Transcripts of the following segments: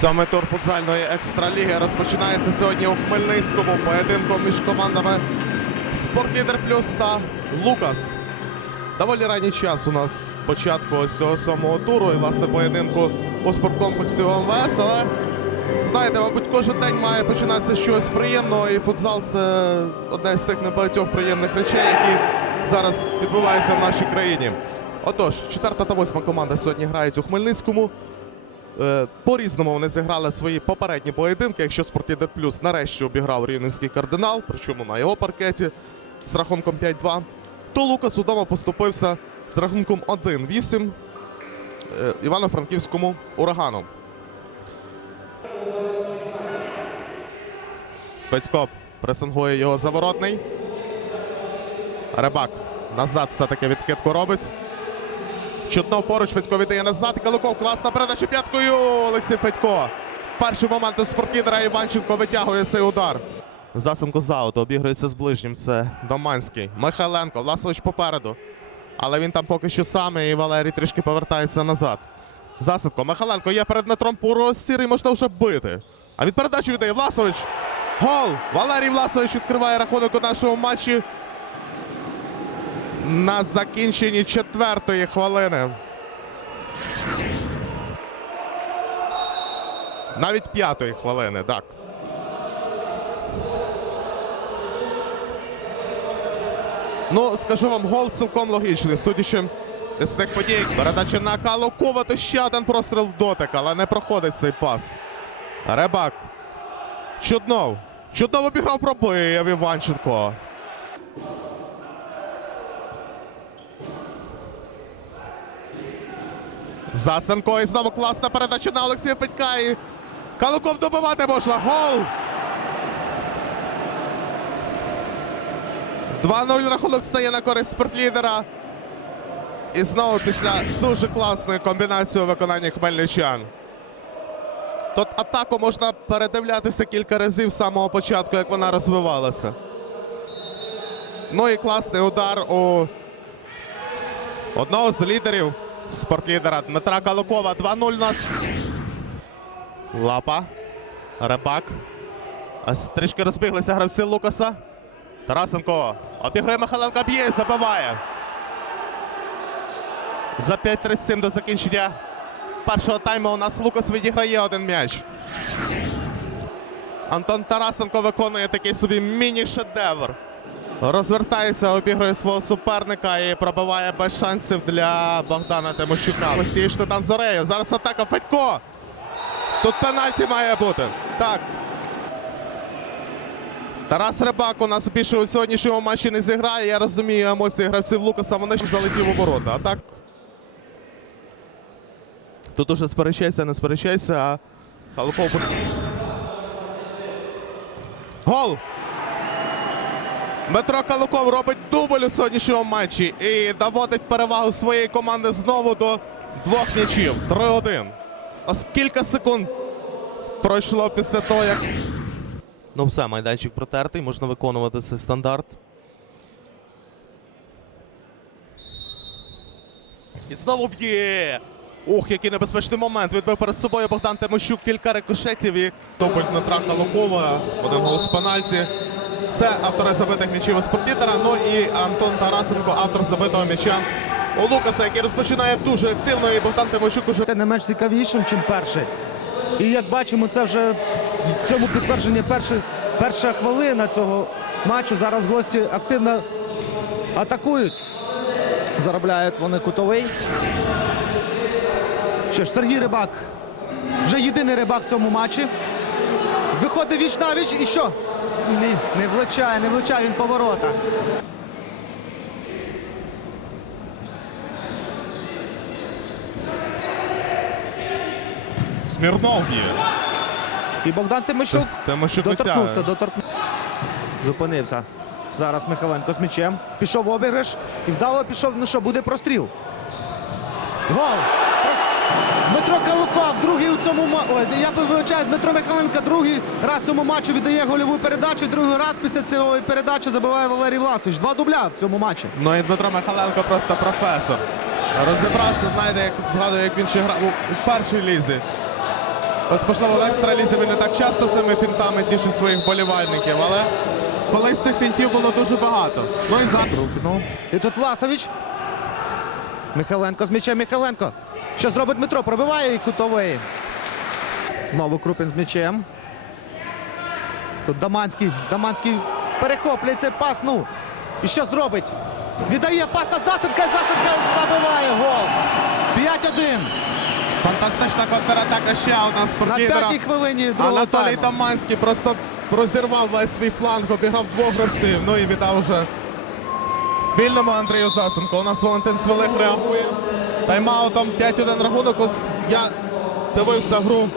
Сьомий тур футзальної екстраліги розпочинається сьогодні у Хмельницькому поєдинком між командами Спортлідер Плюс та Лукас. Доволі ранній час у нас початку ось цього сьомого туру і власне поєдинку у спорткомплексі ОМВС, але знаєте, мабуть, кожен день має починатися чогось приємного, і футзал це одна з тих небагатьох приємних речей, які зараз відбуваються в нашій країні. Отож, четверта та восьма команда сьогодні грають у Хмельницькому. Е, По-різному вони зіграли свої попередні поєдинки. Якщо Спортлідер Плюс нарешті обіграв Рівненський кардинал, причому на його паркеті з рахунком 5-2, то Лукас удома поступився з рахунком 1-8 е, Івано-Франківському урагану. Петько пресингує його заворотний. Рибак назад все-таки відкидку робить. Чутно поруч Федько віддає назад. Калуков класна передача п'яткою. Олексій Федько. Перший момент у спортлідера Іванченко витягує цей удар. Засенко зауту обігрується з ближнім. Це Доманський. Михайленко. Власович попереду. Але він там поки що саме, і Валерій трішки повертається назад. Засенко. Михайленко є перед метром простір і можна вже бити. А від передачу віддає Власович. Гол! Валерій Власович відкриває рахунок у нашому матчі на закінченні четвертої хвилини. Навіть п'ятої хвилини, так. Ну, скажу вам, гол цілком логічний. Судячи з тих подій, передача на Калокова, то ще один простріл в дотик, але не проходить цей пас. Ребак. Чуднов. Чудново обіграв пробив Іванченко. Засенко і знову класна передача на Олексія Федька. І Калуков добивати можна. Гол! 2-0 рахунок стає на користь спортлідера. І знову після дуже класної комбінації у виконанні хмельничан. Тут атаку можна передивлятися кілька разів з самого початку, як вона розвивалася. Ну і класний удар у одного з лідерів спортлідера Дмитра Калукова. 2-0 у нас. Лапа. Рибак. Трішки розбіглися гравці Лукаса. Тарасенко. Обіграє Михайленка б'є, забиває. За 5.37 до закінчення першого тайму у нас Лукас відіграє один м'яч. Антон Тарасенко виконує такий собі міні-шедевр. Розвертається, обігрує свого суперника і пробиває без шансів для Богдана Тимощука. Постієш там Зорею. Зараз атака Федько. Тут пенальті має бути. Так. Тарас Рибак у нас більше у сьогоднішньому матчі не зіграє. Я розумію емоції гравців Лукаса. Вони ж залетів у ворота. А так. Тут уже сперечайся, не сперечайся, а Халков. буде- Гол! Дмитро Калуков робить дубль у сьогоднішньому матчі і доводить перевагу своєї команди знову до двох м'ячів. 3-1. Ось кілька секунд пройшло після того, як. Ну все, майданчик протертий, можна виконувати цей стандарт. І знову б'є. Ух, який небезпечний момент. Відбив перед собою Богдан Тимощук кілька рикошетів і топить Дмитра Калукова. Один гол з пенальті. Це автори забитих м'ячів у спортлітера. Ну і Антон Тарасенко, автор забитого м'яча у Лукаса, який розпочинає дуже активно. І Богдан Тимощук уже не менш цікавішим, ніж перший. І як бачимо, це вже в цьому підтвердження перші, перша хвилина цього матчу. Зараз гості активно атакують. Заробляють вони кутовий. Що ж, Сергій Рибак. Вже єдиний рибак в цьому матчі. Виходить віч на віч і що? Ні, не влучає, не влучає він по воротах. Смірнов б'є. І Богдан Тимощук Тимощук доторкнувся, доторкнувся. Зупинився. Зараз Михайленко з м'ячем. Пішов в обіграш і вдало пішов. Ну що, буде простріл. Гол! Дмитро другий у цьому я вибачаюсь, Дмитро Михайленко другий раз цьому матчі віддає гольову передачу. Другий раз після цієї передачі забиває Валерій Власович. Два дубля в цьому матчі. Ну і Дмитро Михайленко просто професор. Розібрався, знаєте, як згадую, як він ще грав у, у першій лізі. Ось, можливо, в екстралізі він не так часто цими фінтами тішить своїх болівальників, але колись цих фінтів було дуже багато. Ну і за Ну, і тут Власович. Михайленко з м'ячем Михайленко. Що зробить Дмитро? Пробиває і кутовий. Знову Крупін з м'ячем. Тут Даманський. Даманський перехоплює цей пас. Ну. І що зробить? Віддає пас на Засенка. і Засенка забиває гол. 5-1. фантастична контратака ще одна На п'ятій хвилині другого Анатолій тайму. Таманський просто розірвав весь свій фланг, обіграв двох гравців. Ну і віддав вже вільному Андрію Засенко. У нас Валентин Свелих реагує. Тайм-аутом 5-1 рахунок. Ось я дивився гру.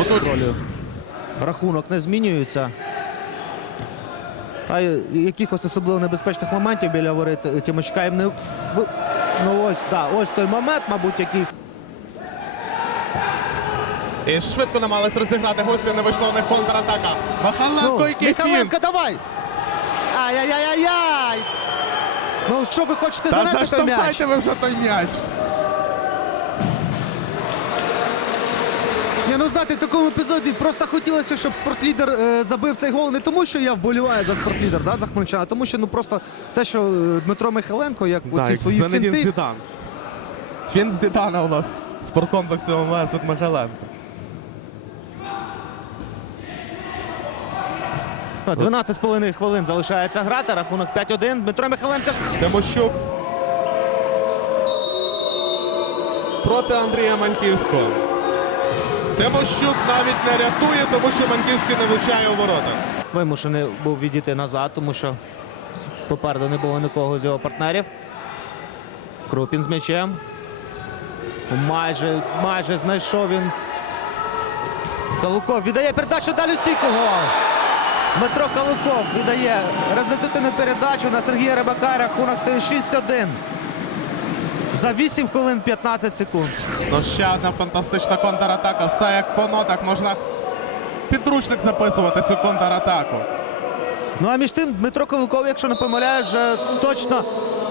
Отут Рахунок не змінюється. Та якихось особливо небезпечних моментів біля воріт Тимочка їм не Ну ось, да, ось той момент, мабуть, який. І швидко намагалися розіграти гості, не вийшла у них контратака. Махаленко, Ну, який Михайленко, фінт! давай! Ай-яй-яй-яй! Ну що ви хочете Та занести той м'яч? заштовхайте ви вже той м'яч. Ні, ну знаєте, в такому епізоді просто хотілося, щоб спортлідер е, забив цей гол не тому, що я вболіваю за спортлідер, да, за Хмельничана, а тому що ну просто те, що е, Дмитро Михайленко, як Да, оці як свої Зенедін фінти, Зідан. Фінт Зідана у нас в спорткомплексі МВС від Михайленко. Ну, 12,5 хвилин залишається грати. Рахунок 5-1. Дмитро Михайленко. Тимощук. Проти Андрія Маньківського. Тимощук навіть не рятує, тому що Маньківський не влучає у ворота. Вимушений був відійти назад, тому що попереду не було нікого з його партнерів. Крупін з м'ячем. Майже, майже знайшов він. Калуков віддає передачу далі стійку. Гол. Дмитро Калуков віддає результативну передачу на Сергія Рибака. Рахунок стоїть 6-1. За 8 хвилин 15 секунд. Ну ще одна фантастична контратака. Все як по нотах. Можна підручник записувати цю контратаку. Ну а між тим Дмитро Калуков, якщо не помиляєш, вже точно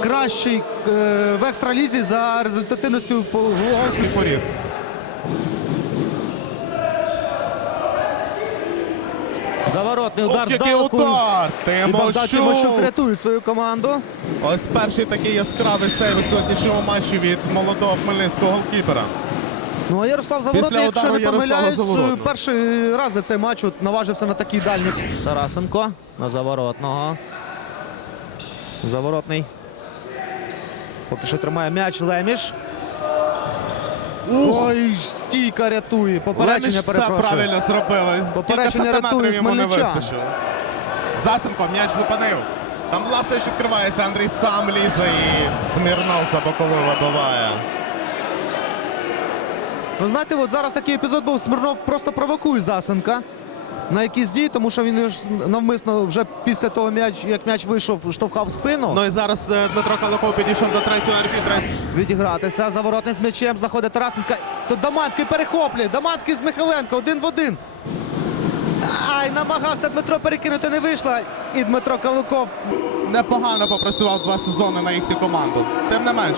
кращий е, в екстралізі за результативністю по голу. І порід. Заворотний удар Ох, який здалеку. удар! І Богдан Тимощук Тимощук! рятує свою команду. Ось перший такий яскравий сейв у сьогоднішньому матчі від молодого хмельницького голкіпера. Ну а Ярослав Заворотний, Після якщо не удару Ярослава помиляюсь, Заворотного. перший раз за цей матч от наважився на такий дальній. Тарасенко на заворотного. Заворотний. Поки що тримає м'яч Леміш. Ой, стійка рятує. Попередження перепрошую. все правильно зробили. Попередження рятує йому не хмельничан. вистачило. Засенко м'яч зупинив. Там Власович відкривається, Андрій сам лізе і Смірнов за боковою вибиває. Ну, знаєте, от зараз такий епізод був. Смирнов просто провокує Засенка на якісь дії, тому що він навмисно вже після того м'яч, як м'яч вийшов, штовхав спину. Ну і зараз е, Дмитро Калаков підійшов до третього арбітра. Відігратися. Заворотний з м'ячем знаходить Тарасенка. Тут Даманський перехоплює. Даманський з Михайленко один в один. Ай, намагався Дмитро перекинути, не вийшло. І Дмитро Калуков. Непогано попрацював два сезони на їхню команду. Тим не менш.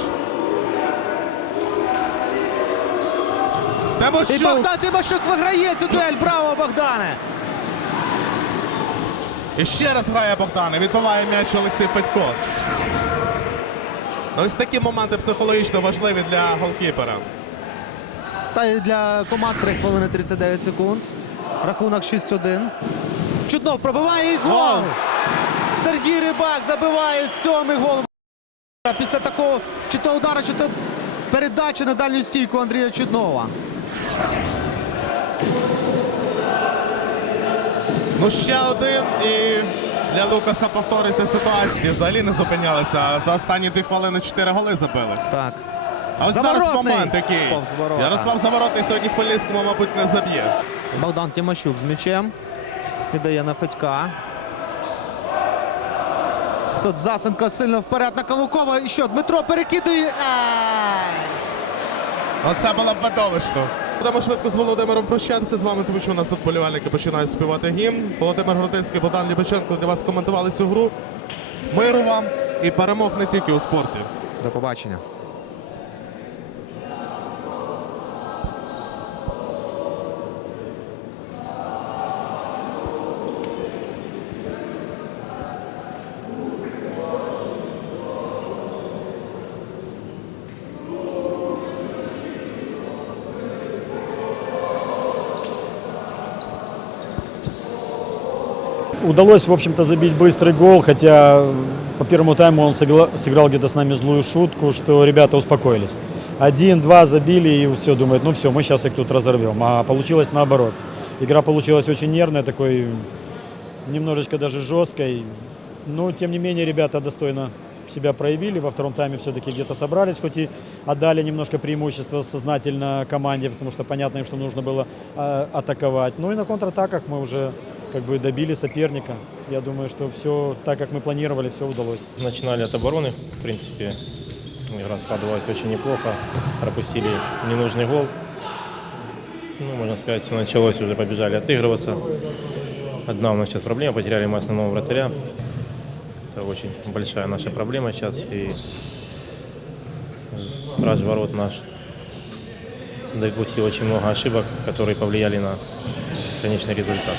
І Тимощук! Богдан Тимощук виграє цю дуель. Браво, Богдане! І ще раз грає Богдан. і Відбиває м'яч Олексій Петько. Ось такі моменти психологічно важливі для голкіпера. Та й для команд 3 хвилини 39 секунд. Рахунок 6-1. Чуднов пробиває і гол. Гол. Сергій Рибак забиває сьомий гол. Після такого чи то удара, чи то передачі на дальню стійку Андрія Чуднова. Ну ще один і для Лукаса повториться ситуація. Взагалі не зупинялися. а За останні дві хвилини чотири голи забили. Так. А ось зараз Заворотний. момент. Повз ворота. Ярослав Заворотний сьогодні в Хмельницькому, мабуть, не заб'є. Богдан Тимощук з м'ячем. Віддає на Федька. Тут Засенко сильно вперед на Калукова. І що, Дмитро перекидує. Ай! Оце було б видовищно. Будемо швидко з Володимиром прощатися з вами, тому що у нас тут полівальники починають співати гімн. Володимир Городинський, Богдан Лібаченко для вас коментували цю гру. Миру вам і перемог не тільки у спорті. До побачення. Удалось, в общем-то, забить быстрый гол, хотя по первому тайму он сыграл где-то с нами злую шутку, что ребята успокоились. Один-два забили и все, думают, ну все, мы сейчас их тут разорвем. А получилось наоборот. Игра получилась очень нервная, такой немножечко даже жесткой. Но, тем не менее, ребята достойно себя проявили. Во втором тайме все-таки где-то собрались, хоть и отдали немножко преимущество сознательно команде, потому что понятно им, что нужно было э, атаковать. Ну и на контратаках мы уже как бы добили соперника. Я думаю, что все так, как мы планировали, все удалось. Начинали от обороны, в принципе, игра складывалась очень неплохо, пропустили ненужный гол. Ну, можно сказать, все началось, уже побежали отыгрываться. Одна у нас сейчас проблема, потеряли мы основного вратаря. Это очень большая наша проблема сейчас. И страж ворот наш допустил очень много ошибок, которые повлияли на конечный результат.